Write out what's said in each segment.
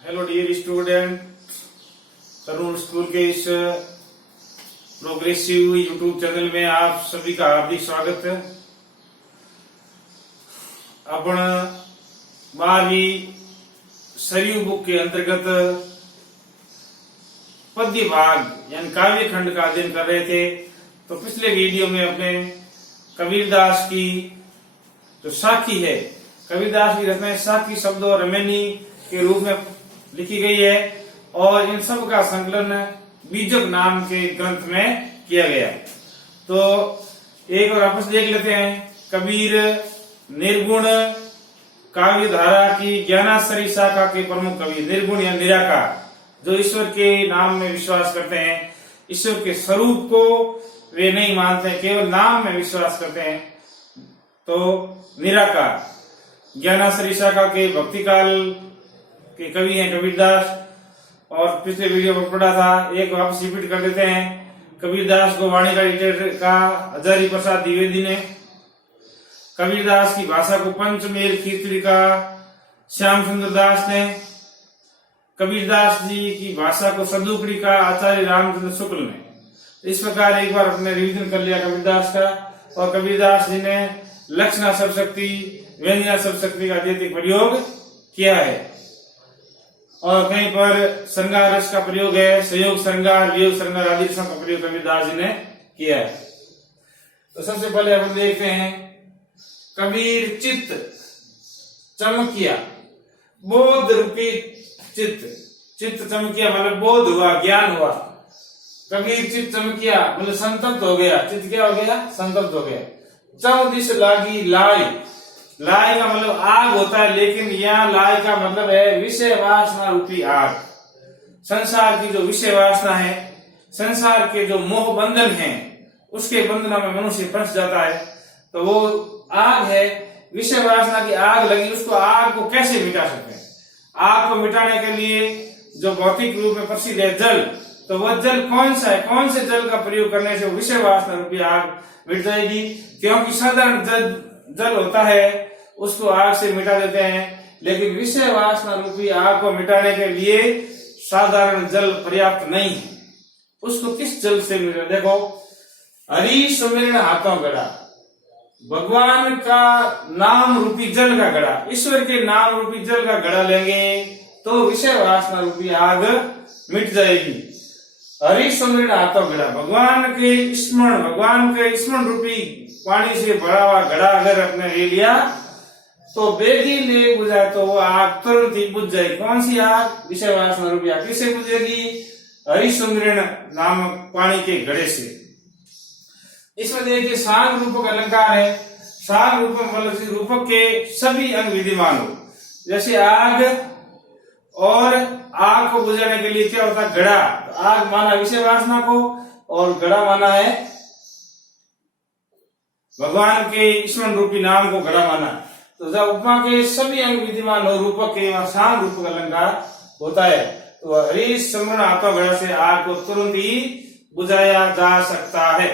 Hello dear student, तरुण school के इस progressive YouTube channel में आप सभी का हार्दिक स्वागत है। अपन 12वीं सरयू बुक के अंतर्गत पद्य भाग यानी काव्य खंड का अध्ययन कर रहे थे। तो पिछले वीडियो में अपने कबीरदास की जो साखी है, कबीरदास की रचनाएं साखी शब्द और रमैनी के रूप में लिखी गई है और इन सब का संकलन बीजक नाम के ग्रंथ में किया गया। तो एक बार वापस देख लेते हैं। कबीर निर्गुण काव्य धारा की ज्ञानाश्रयी शाखा के प्रमुख कवि, निर्गुण या निराकार, जो ईश्वर के नाम में विश्वास करते हैं, ईश्वर के स्वरूप को वे नहीं मानते, केवल नाम में विश्वास करते हैं, तो निराकार ज्ञानाश्रयी शाखा के भक्ति काल के कवि हैं कबीरदास। और पिछले वीडियो में पढ़ा था, एक वापस रिपीट कर देते हैं। कबीरदास को वाणी का एडिटर का हजारी प्रसाद द्विवेदी ने, कबीरदास की भाषा को पंचमेल कीर्तनी का श्याम सुंदर दास ने, कबीरदास जी की भाषा को सदुकड़ी का आचार्य रामचंद्र शुक्ल ने। इस प्रकार एक बार अपने रिवीजन कर लिया कबीरदास का। और कबीरदास जी ने लक्षणा शब्द शक्ति, व्यंजना शब्द शक्ति का अत्यधिक प्रयोग किया है और कहीं पर श्रृंगार रस का प्रयोग है, संयोग श्रृंगार, वियोग श्रृंगार आदि रसों का प्रयोग कबीरदास जी ने किया है। तो सबसे पहले हम देखते हैं कबीर चित्त चमकिया, बोध रूपी चित्त। चित्त चमकिया मतलब बोध हुआ, ज्ञान हुआ। कबीर चित्त चमकिया मतलब संतप्त हो गया। चित्त क्या हो गया? संतप्त हो गया। चौदिश लागी लाई, लाई का मतलब आग होता है, लेकिन यहाँ लाई का मतलब है विषय वासना रूपी आग। संसार की जो विषय वासना है, संसार के जो मोह बंधन है, उसके बंधनों में मनुष्य फंस जाता है। तो वो आग है, विषय वासना की आग लगी, उसको आग को कैसे मिटा सकते हैं? आग को मिटाने के लिए जो भौतिक रूप में प्रसिद्ध है जल, तो वह जल कौन सा है? कौन से जल का प्रयोग करने से विषय वासना रूपी आग मिट जाएगी? क्योंकि साधारण जल होता है, उसको आग से मिटा देते हैं, लेकिन विषय वासना रूपी आग को मिटाने के लिए साधारण जल पर्याप्त नहीं है। उसको किस जल से मिटा? देखो, हरि सुमिरन हाथों गड़ा, भगवान का नाम रूपी जल का घड़ा, ईश्वर के नाम रूपी जल का घड़ा लेंगे तो विषय वासना रूपी आग मिट जाएगी। हरि सुमिरन हाथों गड़ा, भगवान के स्मरण रूपी पानी से भरा हुआ घड़ा अगर अपने ले लिया तो बेगी ले बुझा तो वो आग तुरंत ही बुझ जाएगी। कौन सी आग? विषय वासना रूपी आग। किससे बुझेगी? हरि सुमिरन नामक पानी के घड़े से। इसमें देखिए साग रूपक अलंकार है। साग रूपक मतलब रूपक के सभी अंग विद्यमान हो, जैसे आग, और आग को बुझाने के लिए क्या होता है? घड़ा। आग माना विषय वासना को और घड़ा माना है भगवान के स्मरण रूपी नाम को घड़ा माना। तो जब उपमा के सभी अंग विद्यमान हो, रूपक के वहां शान रूपक अलंकार होता है। तो हरि सुमिरन हाथों घड़ा से आग को तुरंत ही बुझाया जा सकता है।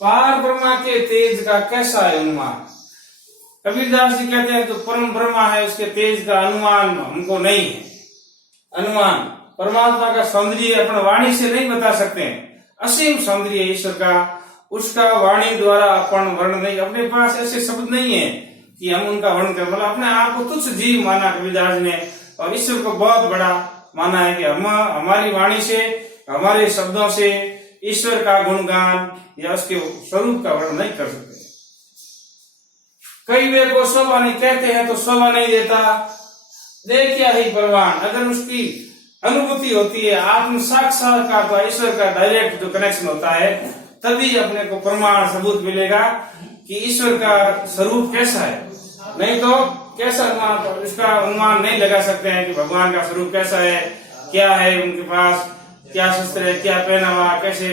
पार ब्रह्मा के तेज का कैसा है अनुमान? कबीरदास जी कहते हैं तो परम ब्रह्मा है, उसके तेज का अनुमान हमको नहीं है। अनुमान परमात्मा का सौंदर्य अपन वाणी से नहीं बता सकते हैं। असीम सौंदर्य ईश्वर का, उसका वाणी द्वारा अपन वर्णन नहीं, अपने पास ऐसे शब्द नहीं है कि हम उनका वर्णन करें। मतलब अपने आप को तुच्छ जीव माना कबीरदास ने और ईश्वर को बहुत बड़ा माना है कि हम हमारी वाणी से, हमारे शब्दों से ईश्वर का गुणगान या उसके स्वरूप का वर्णन नहीं कर सकते। कई वे को शोभा नहीं कहते हैं तो शोभा नहीं देता। देखिए ही परवान, अगर उसकी अनुभूति होती है, आत्म साक्षात्कार का, ईश्वर का डायरेक्ट जो कनेक्शन होता है, तभी अपने को प्रमाण सबूत मिलेगा कि ईश्वर का स्वरूप कैसा है। नहीं तो कैसा अनुमान, इसका अनुमान नहीं लगा सकते हैं कि भगवान का स्वरूप कैसा है, क्या है उनके पास, क्या शस्त्र है, क्या पहना हुआ, कैसे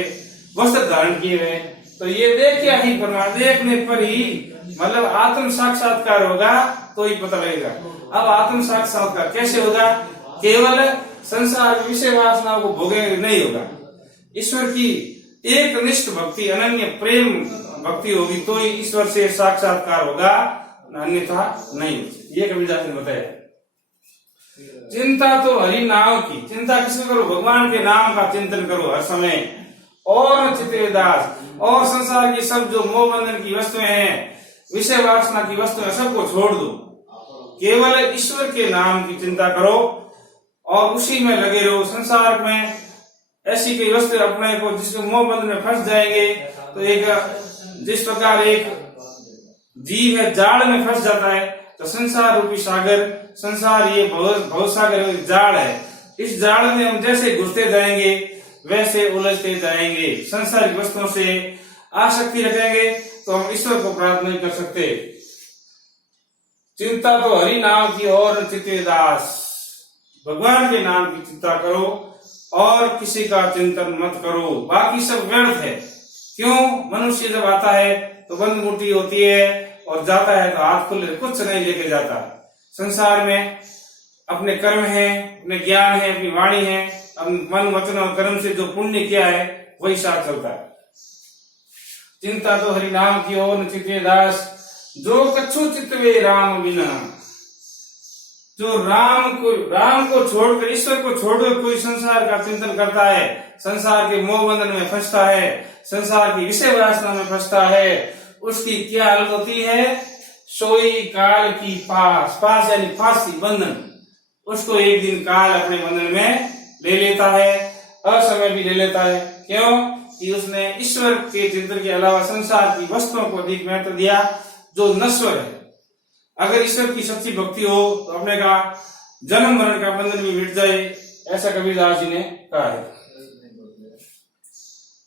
वस्त्र धारण किए हुए। तो ये देखिए ही प्रमाण, देखने पर ही मतलब आत्म साक्षात्कार होगा तो ही पता लगेगा। अब आत्म साक्षात्कार कैसे होगा? केवल संसार विषय वासनाओं को भोगे नहीं होगा। ईश्वर की एक निष्ठ भक्ति, अनन्य प्रेम भक्ति होगी तो ही ईश्वर से साक्षात्कार होगा, अन्यथा नहीं। ये कबीरदास ने बताया। चिंता तो हरि नाम की, चिंता किसकी करो? भगवान के नाम का चिंतन करो हर समय। और चित्ते दास, और संसार की सब जो मोह बंधन की वस्तुएं हैं, विषय वासना की वस्तुएं, सबको छोड़ दो। केवल ईश्वर के नाम की चिंता करो और उसी में लगे रहो। संसार में ऐसी कोई वस्तु अपने को जिसको मोह बंधन में फंस जाएंगे, तो एक जिस प्रकार एक जीव है जाल में फंस जाता है, तो संसार रूपी सागर, संसार ये भव सागर जाल है। इस जाल में हम जैसे घुसते जाएंगे वैसे उलझते जाएंगे। संसार की वस्तुओं से आसक्ति रखेंगे तो हम ईश्वर को प्राप्त नहीं कर सकते। चिंता तो हरि नाम की और चित्ते दास, भगवान के नाम की चिंता करो और किसी का चिंतन मत करो, बाकी सब व्यर्थ है। क्यों? मनुष्य जब आता है तो बंद मुट्ठी होती है और जाता है तो हाथ खुले, कुछ नहीं लेके जाता। संसार में अपने कर्म है, अपने ज्ञान है, अपनी वाणी है, अपने मन वचन और कर्म से जो पुण्य किया है वही साथ चलता है। चिंता तो हरि नाम की और चित्ते दास, जो कछु चित्तवे राम बिना, जो राम को छोड़कर, ईश्वर को छोड़कर कोई संसार का चिंतन करता है, संसार के मोह बंधन में फंसता है, संसार की विषय वासना में फंसता है, उसकी क्या हालत होती है? सोई काल की पास यानी फांसी, बंधन। उसको एक दिन काल अपने बंधन में ले लेता है, असमय भी ले लेता है। क्यों? कि उसने ईश्वर के चिंतन के अलावा संसार की वस्तुओं को अधिक महत्व दिया जो नश्वर है। अगर ईश्वर की सच्ची भक्ति हो तो अपने का जन्म मरण का बंधन भी मिट जाए, ऐसा कबीरदास जी ने कहा है।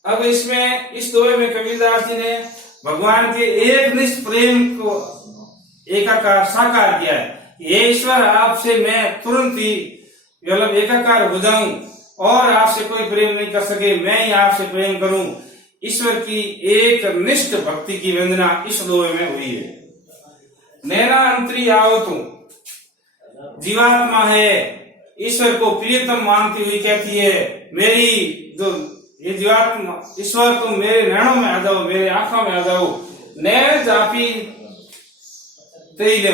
अब इसमें इस दोहे में कबीरदास जी ने भगवान के एक निष्ठ प्रेम को एकाकार साकार किया है। हे ईश्वर, आपसे मैं तुरंत ही मतलब एकाकार हो जाऊं और आपसे कोई प्रेम नहीं कर सके, मैं ही आपसे प्रेम करूं। ईश्वर की एक निष्ठ भक्ति की वंदना इस दोहे में हुई है। नैना अंतरी आओ तुम, जीवात्मा है, ईश्वर को प्रियतम मानती हुई कहती है, मेरी जो ये जीवात्मा, ईश्वर तुम मेरे नैनों में आ जाओ, मेरे आंखों में आ जाओ। नैन जापी तेई ले,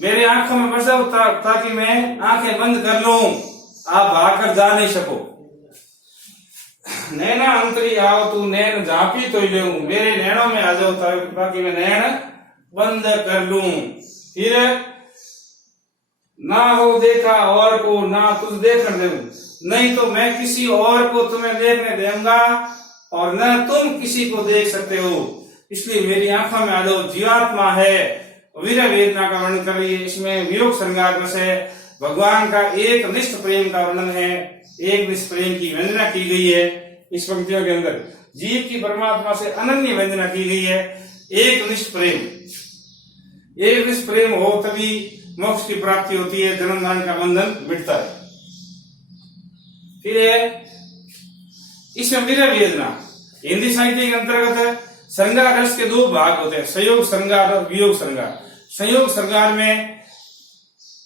मेरे आंखों में बस जाओ ताकि मैं आंखें बंद कर लूं, आप भागकर जा नहीं सको। नैना अंतरी आओ तू, नैन जापी तो ले, मेरे नैनों में आ जाओ ताकि मैं नैन बंद कर लूं। फिर ना हो देखा और को ना तुझ देखने दूं, नहीं तो मैं किसी और को तुम्हें देखने दूंगा और न तुम किसी को देख सकते हो, इसलिए मेरी आंखों में आ जाओ। जीवात्मा है, वीर वेदना का वर्णन कर रही है। इसमें वियोग श्रृंगार से भगवान का एक निष्ठ प्रेम का वर्णन है, एक निष्ठ प्रेम की वंदना की गई है। इस पंक्तियों के अंदर जीव की परमात्मा से अनन्य वंदना की गई है। एक निष्ठ प्रेम, एक निष्ठ प्रेम हो तभी मोक्ष की प्राप्ति होती है, जन्म मरण का बंधन मिटता है। फिर इसमें वीर वेदना हिंदी साहित्य के अंतर्गत श्रृंगार रस के दो भाग होते हैं, संयोग श्रृंगार और वियोग श्रृंगार। संयोग श्रृंगार में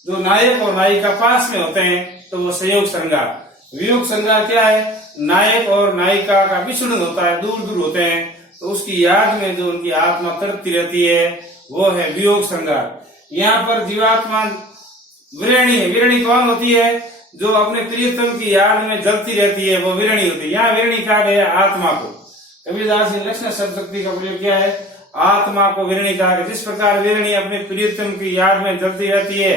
जो नायक और नायिका पास में होते हैं तो वो संयोग श्रृंगार। वियोग श्रृंगार क्या है? नायक और नायिका का विछुड़न होता है, दूर दूर होते हैं, तो उसकी याद में जो उनकी आत्मा तड़पती रहती है वो है वियोग श्रृंगार। यहाँ पर जीवात्मा विरणी है। विरणी कौन होती है? जो अपने प्रियतम की याद में जलती रहती है, वो विरणी होती है। यहाँ विरणी कहा गया आत्मा को। कबीरदास ने लक्षण शब्द का प्रयोग किया है, आत्मा को विरणी कहा गया। जिस प्रकार विरणी अपने प्रियतम की याद में जलती रहती है,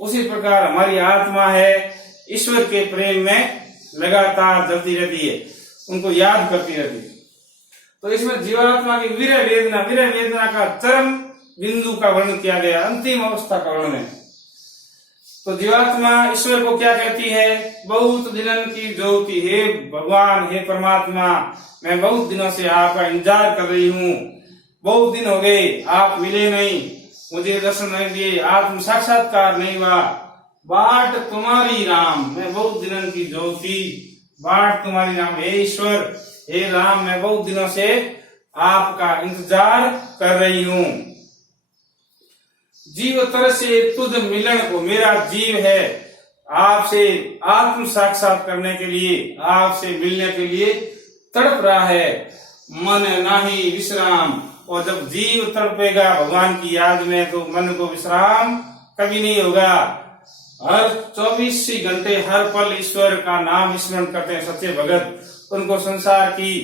उसी प्रकार हमारी आत्मा है, ईश्वर के प्रेम में लगातार जलती रहती है, उनको याद करती रहती है। तो इसमें जीवात्मा की वीर वेदना का चरम बिंदु का वर्णन किया गया, अंतिम अवस्था का वर्णन है। तो जीवात्मा ईश्वर को क्या कहती है? बहुत दिनन की ज्योति, हे भगवान, हे परमात्मा, मैं बहुत दिनों से आपका इंतजार कर रही हूँ, बहुत दिन हो गए, आप मिले नहीं, मुझे दर्शन नहीं दिए, आत्म साक्षात्कार नहीं हुआ, बाट तुम्हारी राम, मैं बहुत दिनों की ज्योति, बाट तुम्हारी राम, हे ईश्वर, हे राम, मैं बहुत दिनों से आपका इंतजार कर रही हूँ। जीव तरसे तुझ मिलन को, मेरा जीव है आपसे आत्म साक्षात करने के लिए, आपसे मिलने के लिए तड़प रहा है। मन नाही विश्राम, और जब जीव तड़पेगा भगवान की याद में तो मन को विश्राम कभी नहीं होगा। हर 24 घंटे हर पल ईश्वर का नाम स्मरण करते हैं सच्चे भगत। उनको संसार की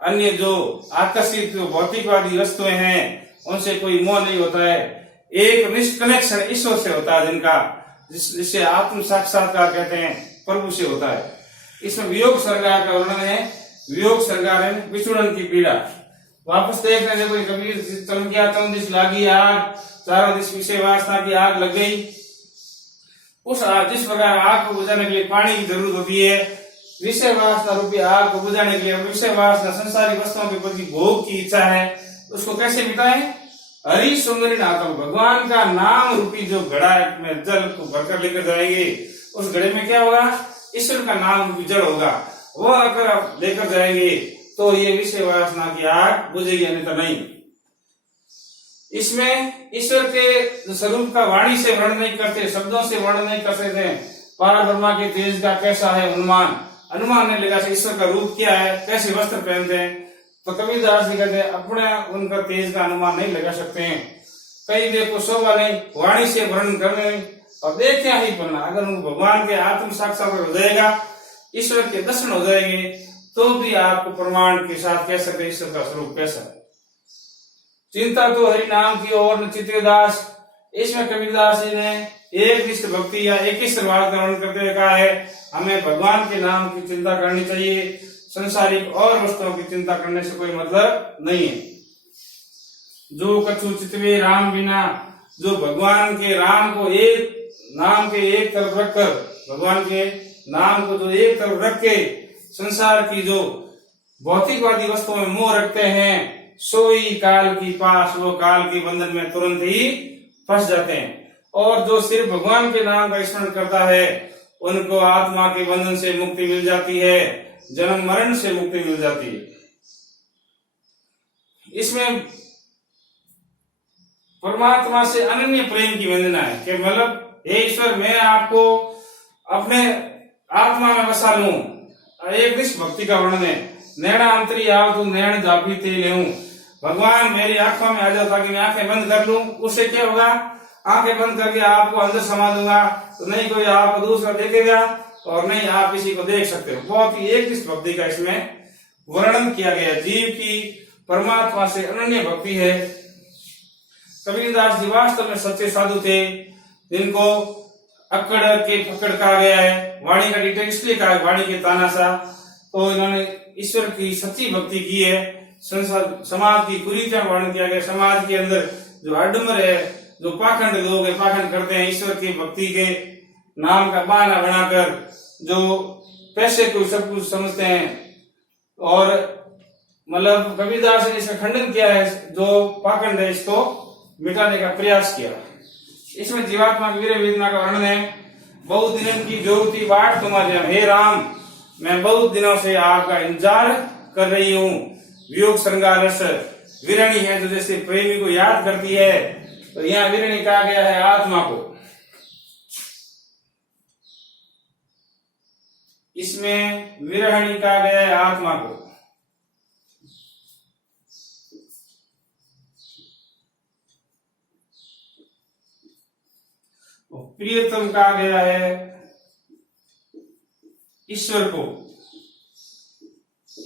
अन्य जो आकर्षित जो भौतिकवादी वस्तुएं हैं उनसे कोई मोह नहीं होता है। एक निष्ठ कनेक्शन ईश्वर से होता है जिनका, जिससे आत्म साक्षात्कार कहते हैं, प्रभु से होता है। इसमें वियोग श्रृंगार का वर्णन है। वियोग श्रृंगार है विछुड़न की पीड़ा। वापस देख रहे थे कोई कबीर चमकिया तुम दिस लागी आग, चारों दिस विषय वासना की आग लग गई। उस जिस प्रकार आग को बुझाने के लिए पानी की जरूरत होती है, विषय वासना रूपी आग को बुझाने के लिए, विषय वासना संसारी वस्तुओं के प्रति भोग की इच्छा है, उसको कैसे मिटाएं? हरि सुंदरी नाथम, भगवान का नाम रूपी जो घड़ा में जल को भरकर लेकर जाएंगे, उस घड़े में क्या होगा? ईश्वर का नाम रूपी जल होगा। वो अगर आप लेकर जाएंगे तो ये विषय वासना की आग बुझेगी, नहीं तो नहीं। इसमें ईश्वर के स्वरूप का वाणी से वर्णन नहीं करते, शब्दों से वर्णन नहीं कर सकते। पार ब्रह्मा के तेज का कैसा है अनुमान नहीं लगा। ईश्वर का रूप क्या है, कैसे वस्त्र पहनते हैं, तो कबीरदास जी कहते हैं अपने उनका तेज का अनुमान नहीं लगा सकते हैं। कई देखो शोभा नहीं, वाणी से वर्णन करने और देखते ही पढ़ना। अगर उनको भगवान के आत्म साक्षात्कार हो जाएगा, ईश्वर के दर्शन हो जाएंगे, तो भी आपको प्रमाण के साथ कह सकते ईश्वर का स्वरूप कैसा है। चिंता तो हरि नाम की ओर न चित्ते दास। इसमें कबीरदास जी ने एक निष्ठ भक्ति या एक ही सर्वार्थ का वर्णन करते हुए कहा है हमें भगवान के नाम की चिंता करनी चाहिए, संसारिक और वस्तुओं की चिंता करने से कोई मतलब नहीं है। जो कछु चितवे राम बिना, जो भगवान के राम को एक नाम के एक तरफ रखकर, भगवान के नाम को जो एक तरफ रख के संसार की जो भौतिकवादी वस्तुओं में मोह रखते हैं, सोई काल की पास, वो काल के बंधन में तुरंत ही फंस जाते हैं। और जो सिर्फ भगवान के नाम का स्मरण करता है, उनको आत्मा के बंधन से मुक्ति मिल जाती है, जन्म मरण से मुक्ति मिल जाती है। इसमें परमात्मा से अनन्य प्रेम की वंदना है कि मतलब हे ईश्वर, मैं आपको अपने आत्मा में बसा लूं। एक निष्ठ भक्ति का वर्णन है। नैना अंतरी आओ तू नैन जापी ते लेऊं, भगवान मेरी आंखों में आ जाओ ताकि मैं आंखें बंद कर लूं। उससे क्या होगा? आंखें बंद करके आपको अंदर समा दूंगा, तो नहीं कोई आपको दूसरा देखेगा और नहीं आप किसी को देख सकते हो। बहुत ही एक निष्ठ भक्ति का इसमें वर्णन किया गया। जीव की परमात्मा से अनन्य भक्ति है। कबीरदास जी वास्तव में सच्चे साधु थे, जिनको अक्कड़ के फक्कड़ कहा गया है। वाणी का डिटेल इसलिए कहा, वाणी के तानाशाह, तो इन्होंने ईश्वर की सच्ची भक्ति की है। संसार समाज की कुरीतियां वर्णन किया गया। समाज के अंदर जो आडम्बर है, जो पाखंड लोग है, पाखंड करते हैं, ईश्वर की भक्ति के नाम का बहाना बनाकर जो पैसे को सब कुछ समझते हैं, और मतलब कबीरदास ने इसका खंडन किया है। जो पाखंड है इसको मिटाने का प्रयास किया। इसमें जीवात्मा की वीर वेदना का वर्णन है। बहुत दिनों की जोगती बाट तुम्हारे, हे राम, मैं बहुत दिनों से आपका इंतजार कर रही हूँ। वियोग श्रृंगार रस विरणी है, जो जैसे प्रेमी को याद करती है, तो यहाँ विरणी कहा गया है आत्मा को। इसमें विरहणी कहा गया है आत्मा को। प्रियतम कहा गया है ईश्वर को।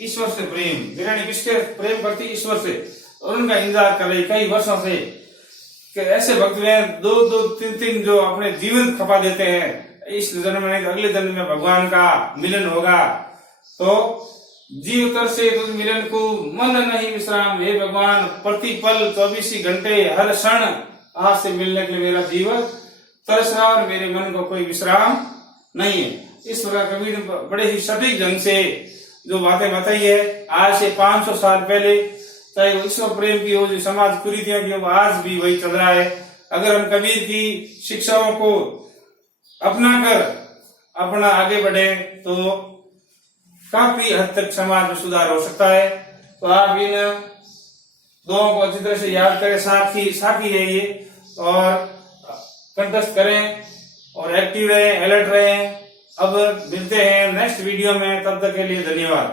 ईश्वर से प्रेम, विरणी किसके प्रेम करती? ईश्वर से। और उनका इंतजार कर रही कई वर्षों से कि ऐसे भक्त में 2-2-3 जो अपने जीवन खपा देते हैं, इस जन्म में अगले जन्म में भगवान का मिलन होगा। तो जीव तर से तुझ मिलन को मन नहीं विश्राम, हे भगवान, प्रति पल 24 घंटे हर क्षण आज से मिलने के लिए मेरा जीवन तरस रहा और मेरे मन को कोई विश्राम नहीं है। इस प्रकार कबीर बड़े ही सटीक ढंग से जो बातें बताई है, आज से 500 साल पहले, चाहे ईश्वर प्रेम की हो, जो समाज कुरीतियों की हो, आज भी वही चल रहा है। अगर हम कबीर की शिक्षाओं को अपनाकर अपना आगे बढ़े तो काफी हद तक समाज में सुधार हो सकता है। तो आप इन दोनों को अच्छी तरह से याद करें, साथी रहिए और कंटेस्ट करें और एक्टिव रहें, अलर्ट रहें। अब मिलते हैं नेक्स्ट वीडियो में, तब तक के लिए धन्यवाद।